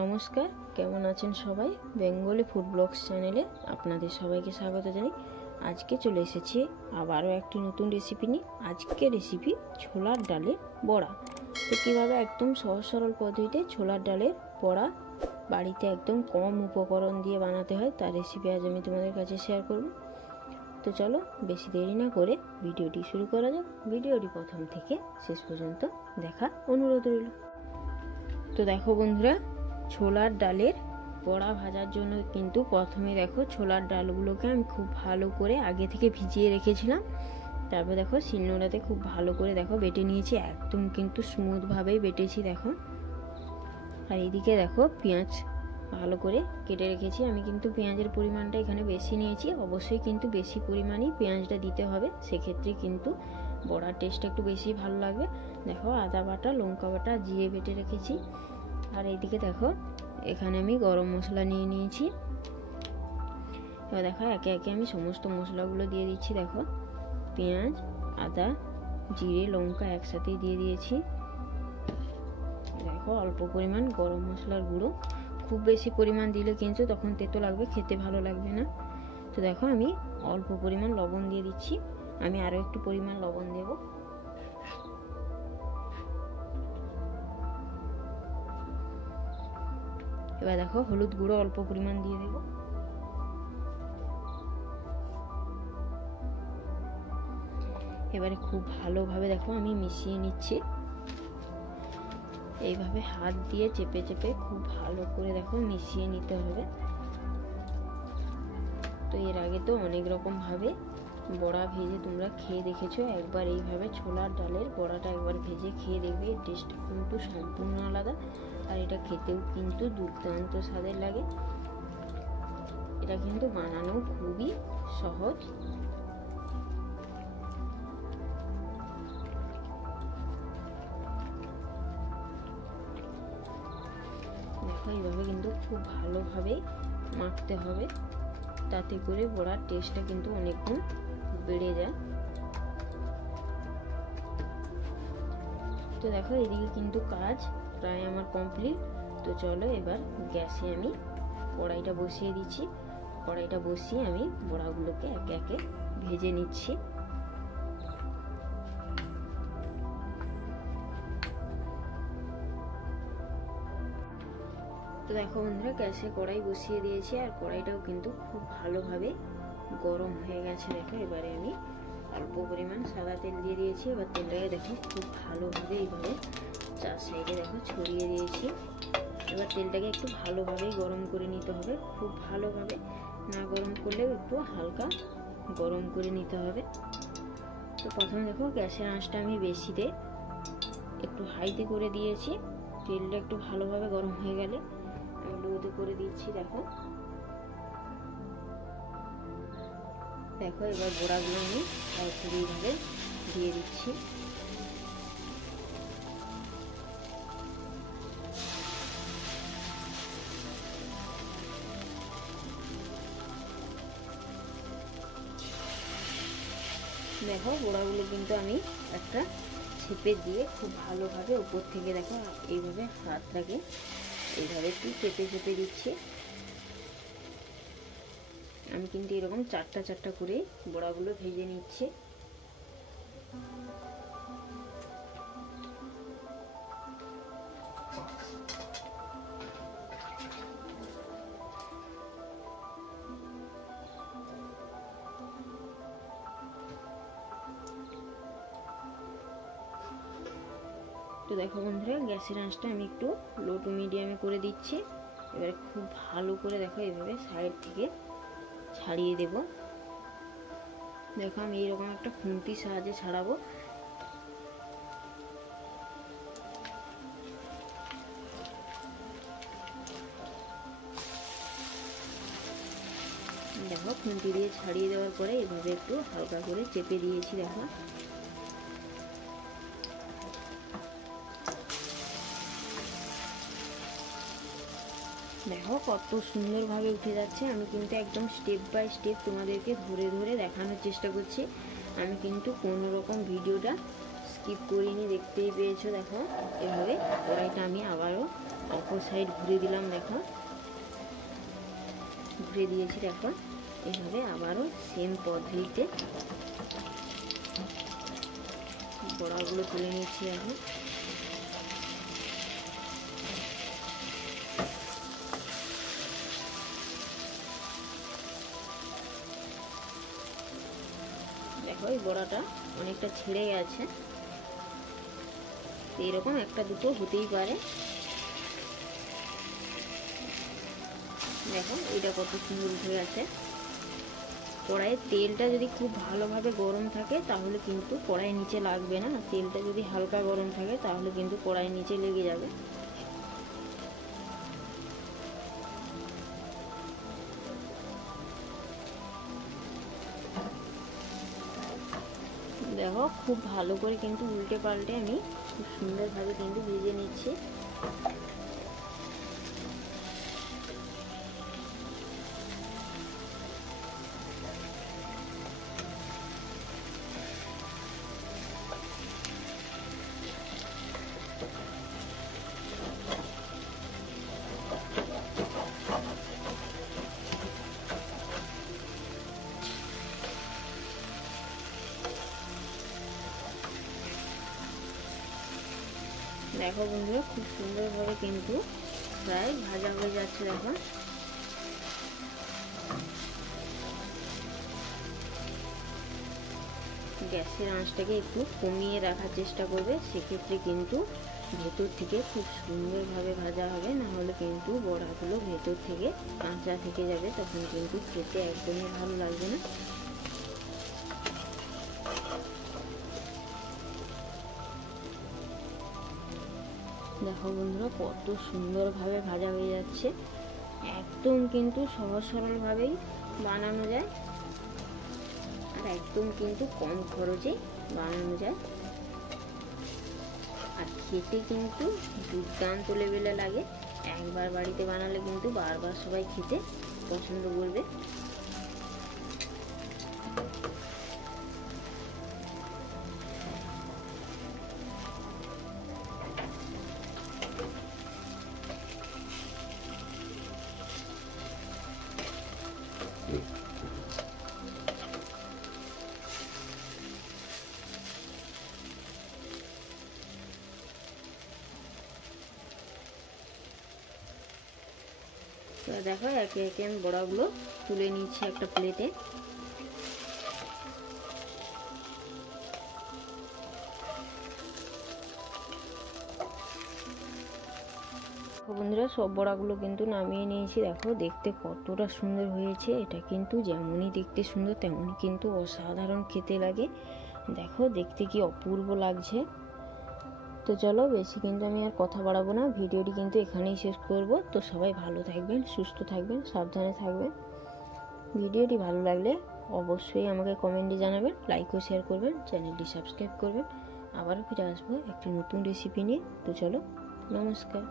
নমস্কার, কেমন আছেন সবাই? বেঙ্গলি ফুড ব্লগস চ্যানেলে আপনাদের সবাইকে স্বাগত জানাই। আজকে চলে এসেছি আবারও একটি নতুন রেসিপি নিয়ে। আজকে রেসিপি ছোলার ডালের বড়া। তো কীভাবে একদম সহজ সরল পদ্ধতিতে ছোলার ডালের বড়া বাড়িতে একদম কম উপকরণ দিয়ে বানাতে হয় তার রেসিপি আজ আমি তোমাদের কাছে শেয়ার করব। তো চলো বেশি দেরি না করে ভিডিওটি শুরু করা যাক। ভিডিওটি প্রথম থেকে শেষ পর্যন্ত দেখার অনুরোধ রইল। তো দেখো বন্ধুরা, ছোলার ডালের বড়া ভাজার জন্য কিন্তু প্রথমে দেখো ছোলার ডালগুলোকে আমি খুব ভালো করে আগে থেকে ভিজিয়ে রেখেছিলাম। তারপর দেখো শিলনোড়াতে খুব ভালো করে দেখো বেটে নিয়েছি, একদম কিন্তু স্মুথভাবেই বেটেছি দেখো। আর এইদিকে দেখো পেঁয়াজ ভালো করে কেটে রেখেছি। আমি কিন্তু পেঁয়াজের পরিমাণটা এখানে বেশি নিয়েছি, অবশ্যই কিন্তু বেশি পরিমাণেই পেঁয়াজটা দিতে হবে, সেক্ষেত্রে কিন্তু বড়ার টেস্টটা একটু বেশি ভালো লাগবে। দেখো আদা বাটা, লঙ্কা বাটা, জিরে বেটে রেখেছি। আর এইদিকে দেখো এখানে আমি গরম মশলা নিয়ে নিয়েছি। এবার দেখো একে একে আমি সমস্ত মশলাগুলো দিয়ে দিচ্ছি। দেখো পেঁয়াজ, আদা, জিরে, লঙ্কা একসাথেই দিয়ে দিয়েছি। দেখো অল্প পরিমাণ গরম মশলার গুঁড়ো, খুব বেশি পরিমাণ দিলে কিন্তু তখন তেতো লাগবে, খেতে ভালো লাগবে না। তো দেখো আমি অল্প পরিমাণ লবণ দিয়ে দিচ্ছি, আমি আরও একটু পরিমাণ লবণ দেব। এবার দেখো হলুদ গুঁড়ো অল্প পরিমাণ দিয়ে দেব। এবারে খুব ভালোভাবে দেখো আমি মিশিয়ে নিচ্ছি। এইভাবে হাত দিয়ে চেপে চেপে খুব ভালো করে দেখো মিশিয়ে নিতে হবে। তো এর আগে তো অনেক রকম ভাবে বড়া ভেজে তোমরা খেয়ে দেখেছো, একবার এইভাবে ছোলার ডালের বড়াটা একবার ভেজে খেয়ে দেখবে, এর টেস্ট কিন্তু সম্পূর্ণ আলাদা। আর এটা খেতেও কিন্তু দুর্দান্ত স্বাদের লাগে। এটা কিন্তু বানানো খুবই সহজ। দেখো এইভাবে কিন্তু খুব ভালোভাবে মাখতে হবে, তাতে করে বড়ার টেস্টটা কিন্তু অনেক গুণ বেড়ে যায়। তো দেখো এদিকে কিন্তু কাজ প্রায় আমার কমপ্লিট। তো চলো এবার গ্যাসে আমি কড়াইটা বসিয়ে দিচ্ছি। কড়াইটা বসিয়ে আমি বড়াগুলোকে একে একে ভেজে নিচ্ছি। তো দেখো বন্ধুরা, গ্যাসে কড়াই বসিয়ে দিয়েছি আর কড়াইটাও কিন্তু খুব ভালোভাবে গরম হয়ে গেছে। দেখো এবারে আমি অল্প পরিমাণ সাদা তেল দিয়ে দিয়েছি। এবার তেলটাকে দেখো খুব ভালোভাবে এইভাবে চার সাইডে দেখো ছড়িয়ে দিয়েছি। এবার তেলটাকে একটু ভালোভাবেই গরম করে নিতে হবে, খুব ভালোভাবে না গরম করলেও একটু হালকা গরম করে নিতে হবে। তো প্রথমে দেখো গ্যাসের আঁচটা আমি বেশিতে একটু হাইতে করে দিয়েছি। তেলটা একটু ভালোভাবে গরম হয়ে গেলে আমি লোতে করে দিচ্ছি। দেখো দেখো এবার বড়াগুলো আমি এইভাবে দিয়ে দিচ্ছি। দেখো বড়াগুলো কিন্তু আমি একটা ছেপে দিয়ে খুব ভালোভাবে উপর থেকে দেখো এইভাবে হাতটাকে এইভাবে একটু চেপে চেপে দিচ্ছি। আমি কিন্তু এরকম চারটা চারটা করে বড়াগুলো ভেজে নিচ্ছি। তো দেখো বন্ধুরা, গ্যাসের আঁচটা আমি একটু লো টু মিডিয়ামে করে দিচ্ছি। এবারে খুব ভালো করে দেখো এইভাবে সাইড থেকে ছাড়িয়ে দেব। দেখো আমি এইরকম একটা খুন্তির সাহায্যে ছাড়াবো। দেখো খুন্তি দিয়ে ছাড়িয়ে দেওয়ার পরে এইভাবে একটু হালকা করে চেপে দিয়েছি। দেখো দেখো কত সুন্দরভাবে উঠে যাচ্ছে। আমি কিন্তু একদম স্টেপ বাই স্টেপ তোমাদেরকে ধরে ধরে দেখানোর চেষ্টা করছি। আমি কিন্তু কোনো রকম ভিডিওটা স্কিপ করিনি, দেখতেই পেয়েছো। দেখো এভাবে কড়াইটা আমি আবারও অপর সাইড ঘুরে দিলাম। দেখো ঘুরে দিয়েছি। দেখো এইভাবে আবারও সেম পদ্ধতিতে বড়াগুলো তুলে নিচ্ছি। এখন দেখো এই বড়াটা অনেকটা ছিঁড়ে গেছে, এইরকম একটা দুটো হতেই পারে। দেখো এটা কত সুন্দর উঠে গেছে। কড়াইয়ের তেলটা যদি খুব ভালোভাবে গরম থাকে তাহলে কিন্তু কড়াইয়ের নিচে লাগবে না, তেলটা যদি হালকা গরম থাকে তাহলে কিন্তু কড়াইয়ের নিচে লেগে যাবে। দেখো খুব ভালো করে কিন্তু উল্টে পাল্টে আমি খুব সুন্দরভাবে কিন্তু ভেজে নিচ্ছি। দেখো বন্ধুরা খুব সুন্দরভাবে কিন্তু প্রায় ভাজা হয়ে যাচ্ছে। দেখো গ্যাসের আঁচটাকে একটু কমিয়ে রাখার চেষ্টা করবে, সেক্ষেত্রে কিন্তু ভেতর থেকে খুব সুন্দরভাবে ভাজা হবে, না হলে কিন্তু বড়াগুলো ভেতর থেকে কাঁচা থেকে যাবে, তখন কিন্তু খেতে একদমই ভালো লাগবে না। দেখো বন্ধুরা কত সুন্দরভাবে ভাজা হয়ে যাচ্ছে। একদম কিন্তু সহজ সরলভাবেই বানানো যায়, আর একদম কিন্তু কম খরচে বানানো যায়, আর খেতে কিন্তু দুর্দান্ত লেভেলে লাগে। একবার বাড়িতে বানালে কিন্তু বারবার সবাই খেতে পছন্দ করবে। তো দেখো একে একে আমি বড়াগুলো তুলে নিচ্ছি একটা প্লেটে। বন্ধুরা সব বড়াগুলো কিন্তু নামিয়ে নিয়েছি। দেখো দেখতে কতটা সুন্দর হয়েছে। এটা কিন্তু যেমনই দেখতে সুন্দর তেমনই কিন্তু অসাধারণ খেতে লাগে। দেখো দেখতে কি অপূর্ব লাগছে। তো চলো বেশি কিন্তু আমি আর কথা বাড়াবো না, ভিডিওটি কিন্তু এখানেই শেষ করব। তো সবাই ভালো থাকবেন, সুস্থ থাকবেন, সাবধানে থাকবেন। ভিডিওটি ভালো লাগলে অবশ্যই আমাকে কমেন্টে জানাবেন, লাইক ও শেয়ার করবেন, চ্যানেলটি সাবস্ক্রাইব করবেন। আবারও ফিরে আসবো একটি নতুন রেসিপি নিয়ে। তো চলো, নমস্কার।